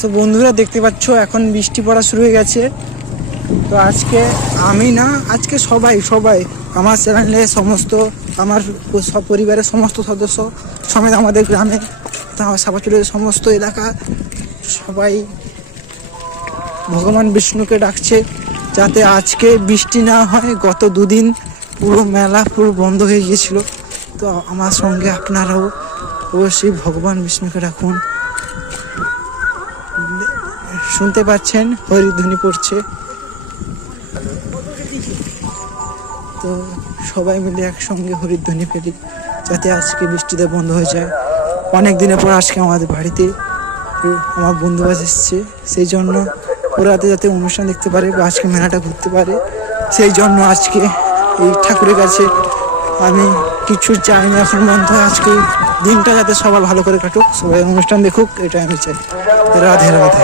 তো বন্ধুরা দেখতে পাচ্ছ এখন বৃষ্টি পড়া শুরু হয়ে গেছে। তো আজকে আমি না, আজকে সবাই আমার চ্যানেলে সমস্ত আমার সব পরিবারের সমস্ত সদস্য সমেত আমাদের গ্রামে আমার সাপাচুরের সমস্ত এলাকা সবাই ভগবান বিষ্ণুকে ডাকছে যাতে আজকে বৃষ্টি না হয়। গত দুদিন পুরো মেলা পুরো বন্ধ হয়ে গিয়েছিল। তো আমার সঙ্গে আপনারাও অবশ্যই ভগবান বিষ্ণুকে ডাকুন। শুনতে পাচ্ছেন হরিধ্বনি পড়ছে। তো সবাই মিলে একসঙ্গে হরিধ্বনি ফেলি যাতে আজকে বৃষ্টিতে বন্ধ হয়ে যায়। অনেক দিনের পর আজকে আমাদের বাড়িতে আমার বন্ধুবাস এসছে, সেই জন্য ওরাতে যাতে অনুষ্ঠান দেখতে পারে বা আজকে মেলাটা ঘুরতে পারে, সেই জন্য আজকে এই ঠাকুরের কাছে আমি কিছু চাই না এখন বন্ধ। আজকে দিনটা যাতে সবার ভালো করে কাটুক, সবাই অনুষ্ঠান দেখুক, এটা আমি চাই। রাধে রাধে।